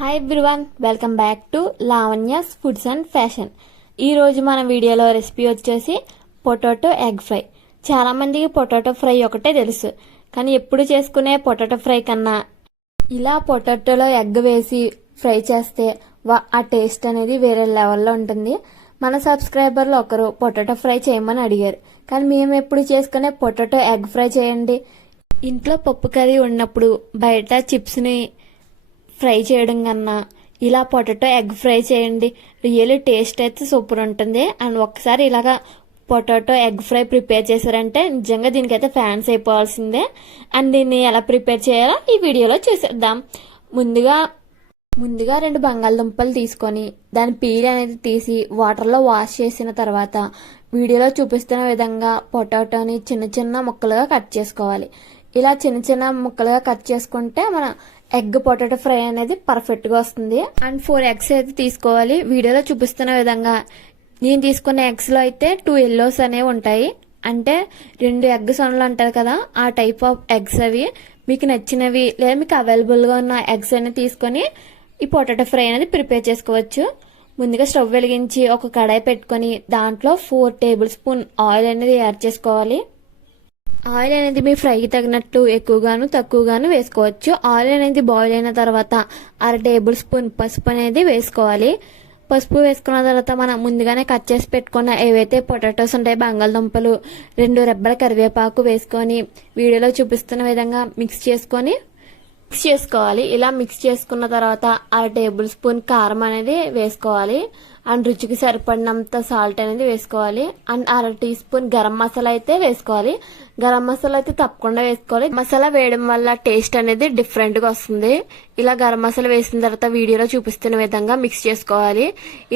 Hi everyone, welcome back to Lavanya's foods and fashion. ఈరోజు మన వీడియోలో రెసిపీ వచ్చేసి పొటాటో ఎగ్ ఫ్రై. చాలామందికి పొటాటో ఫ్రై ఒకటే తెలుసు, కానీ ఎప్పుడు చేసుకునే పొటాటో ఫ్రై కన్నా ఇలా పొటాటోలో ఎగ్ వేసి ఫ్రై చేస్తే ఆ టేస్ట్ అనేది వేరే లెవెల్లో ఉంటుంది. మన సబ్స్క్రైబర్లు ఒకరు పొటాటో ఫ్రై చేయమని అడిగారు, కానీ మేము ఎప్పుడు చేసుకునే పొటాటో ఎగ్ ఫ్రై చేయండి. ఇంట్లో పప్పు కర్రీ ఉన్నప్పుడు బయట చిప్స్ని ఫ్రై చేయడం కన్నా ఇలా పొటాటో ఎగ్ ఫ్రై చేయండి. రియల్లీ టేస్ట్ అయితే సూపర్ ఉంటుంది. అండ్ ఒక్కసారి ఇలాగా పొటాటో ఎగ్ ఫ్రై ప్రిపేర్ చేశారంటే నిజంగా దీనికైతే ఫ్యాన్స్ అయిపోవాల్సిందే. అండ్ దీన్ని ఎలా ప్రిపేర్ చేయాలో ఈ వీడియోలో చూసేద్దాం. ముందుగా 2 బంగాళదుంపలు తీసుకొని దాని పీల్ అనేది తీసి వాటర్లో వాష్ చేసిన తర్వాత వీడియోలో చూపిస్తున్న విధంగా పొటాటోని చిన్న చిన్న ముక్కలుగా కట్ చేసుకోవాలి. ఇలా చిన్న చిన్న ముక్కలుగా కట్ చేసుకుంటే మన ఎగ్ పొటాటో ఫ్రై అనేది పర్ఫెక్ట్గా వస్తుంది. అండ్ 4 ఎగ్స్ అయితే తీసుకోవాలి. వీడియోలో చూపిస్తున్న విధంగా నేను తీసుకున్న ఎగ్స్లో అయితే 2 ఎల్లోస్ అనేవి ఉంటాయి. అంటే 2 ఎగ్ సొనలు అంటారు కదా, ఆ టైప్ ఆఫ్ ఎగ్స్ అవి. మీకు నచ్చినవి లేదా మీకు అవైలబుల్గా ఉన్న ఎగ్స్ అనేవి తీసుకొని ఈ పొటాటో ఫ్రై అనేది ప్రిపేర్ చేసుకోవచ్చు. ముందుగా స్టవ్ వెలిగించి ఒక కడాయి పెట్టుకొని దాంట్లో 4 టేబుల్ స్పూన్ ఆయిల్ అనేది యాడ్ చేసుకోవాలి. ఆయిల్ అనేది మీ ఫ్రైకి తగినట్టు ఎక్కువగాను తక్కువగాను వేసుకోవచ్చు. ఆయిల్ అనేది బాయిల్ అయిన తర్వాత 1/2 టేబుల్ స్పూన్ పసుపు అనేది వేసుకోవాలి. పసుపు వేసుకున్న తర్వాత మనం ముందుగానే కట్ చేసి పెట్టుకున్న ఏవైతే పొటాటోస్ ఉంటాయో బంగాళదుంపలు, 2 రెబ్బల కరివేపాకు వేసుకొని వీడియోలో చూపిస్తున్న విధంగా మిక్స్ చేసుకోవాలి. ఇలా మిక్స్ చేసుకున్న తర్వాత 1/2 టేబుల్ స్పూన్ కారం అనేది వేసుకోవాలి. అండ్ రుచికి సరిపడినంత సాల్ట్ అనేది వేసుకోవాలి. And 1/2 teaspoon garam masala అయితే వేసుకోవాలి. గరం మసాలా అయితే తప్పకుండా వేసుకోవాలి. మసాలా వేయడం వల్ల టేస్ట్ అనేది డిఫరెంట్ గా వస్తుంది. ఇలా గరం మసాలా వేసిన తర్వాత వీడియోలో చూపిస్తున్న విధంగా మిక్స్ చేసుకోవాలి.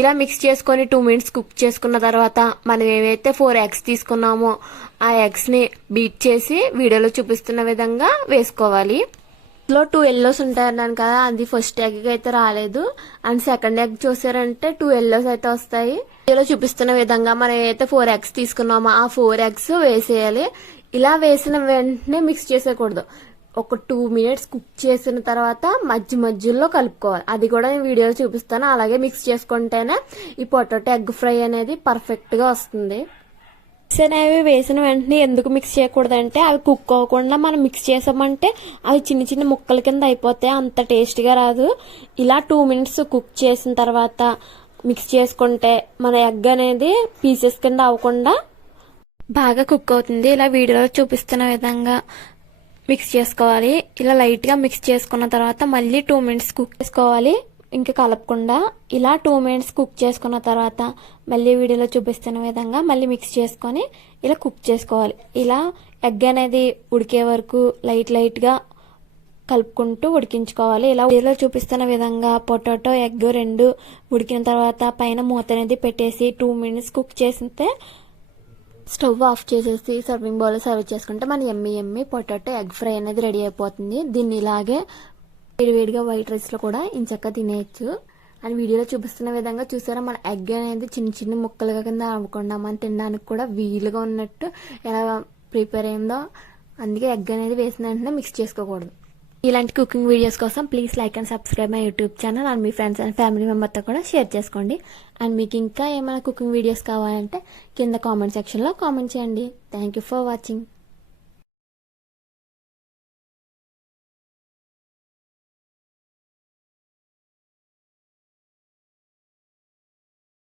ఇలా మిక్స్ చేసుకొని 2 మినిట్స్ కుక్ చేసుకున్న తర్వాత మనం ఏవైతే 4 ఎగ్స్ తీసుకున్నామో ఆ ఎగ్స్ ని బీట్ చేసి వీడియోలో చూపిస్తున్న విధంగా వేసుకోవాలి. లో 2 ఎల్లోస్ ఉంటాయన్నాను కదా, అది ఫస్ట్ ఎగ్ అయితే రాలేదు. అండ్ సెకండ్ ఎగ్ చూసారంటే 2 ఎల్లోస్ అయితే వస్తాయి. ఇందులో చూపిస్తున్న విధంగా మనం ఏదైతే 4 ఎగ్స్ తీసుకున్నామో ఆ 4 ఎగ్స్ వేసేయాలి. ఇలా వేసిన వెంటనే మిక్స్ చేసేయకూడదు. ఒక 2 మినిట్స్ కుక్ చేసిన తర్వాత మధ్యలో కలుపుకోవాలి. అది కూడా నేను వీడియోలో చూపిస్తాను. అలాగే మిక్స్ చేసుకుంటేనే ఈ పొటాటో ఎగ్ ఫ్రై అనేది పర్ఫెక్ట్ గా వస్తుంది. అనేవి వేసిన వెంటనే ఎందుకు మిక్స్ చేయకూడదంటే అవి కుక్ అవ్వకుండా మనం మిక్స్ చేసామంటే అవి చిన్న చిన్న ముక్కల కింద అయిపోతాయి, అంత టేస్ట్గా రాదు. ఇలా 2 మినిట్స్ కుక్ చేసిన తర్వాత మిక్స్ చేసుకుంటే మన ఎగ్ అనేది పీసెస్ కింద అవ్వకుండా బాగా కుక్ అవుతుంది. ఇలా వీడియోలో చూపిస్తున్న విధంగా మిక్స్ చేసుకోవాలి. ఇలా లైట్గా మిక్స్ చేసుకున్న తర్వాత మళ్ళీ 2 మినిట్స్ కుక్ చేసుకోవాలి, ఇంకా కలపకుండా. ఇలా 2 మినిట్స్ కుక్ చేసుకున్న తర్వాత మళ్ళీ వీడియోలో చూపిస్తున్న విధంగా మళ్ళీ మిక్స్ చేసుకొని ఇలా కుక్ చేసుకోవాలి. ఇలా ఎగ్ అనేది ఉడికే వరకు లైట్గా కలుపుకుంటూ ఉడికించుకోవాలి. ఇలా వీడియోలో చూపిస్తున్న విధంగా పొటాటో ఎగ్ 2 ఉడికిన తర్వాత పైన మూత అనేది పెట్టేసి 2 మినిట్స్ కుక్ చేస్తే స్టవ్ ఆఫ్ చేసేసి సర్వింగ్ బౌల్ సర్వ్ చేసుకుంటే మన ఎమ్మి పొటాటో ఎగ్ ఫ్రై అనేది రెడీ అయిపోతుంది. దీన్ని ఇలాగే వేడివేడిగా వైట్ రైస్ లో కూడా ఇంచక్క తినేయచ్చు. అండ్ వీడియోలో చూపిస్తున్న విధంగా చూసారా, మన ఎగ్ అనేది చిన్న చిన్న ముక్కలుగా కింద అవ్వకుండా మనం తినడానికి కూడా వీలుగా ఉన్నట్టు ఎలా ప్రిపేర్ అయిందో. అందుకే ఎగ్ అనేది వేసిన వెంటనే మిక్స్ చేసుకోకూడదు. ఇలాంటి కుకింగ్ వీడియోస్ కోసం please like and subscribe my YouTube channel. And మీ ఫ్రెండ్స్ అండ్ ఫ్యామిలీ మెంబర్తో కూడా షేర్ చేసుకోండి. అండ్ మీకు ఇంకా ఏమైనా కుకింగ్ వీడియోస్ కావాలంటే కింద కామెంట్ సెక్షన్లో కామెంట్ చేయండి. Thank you for watching.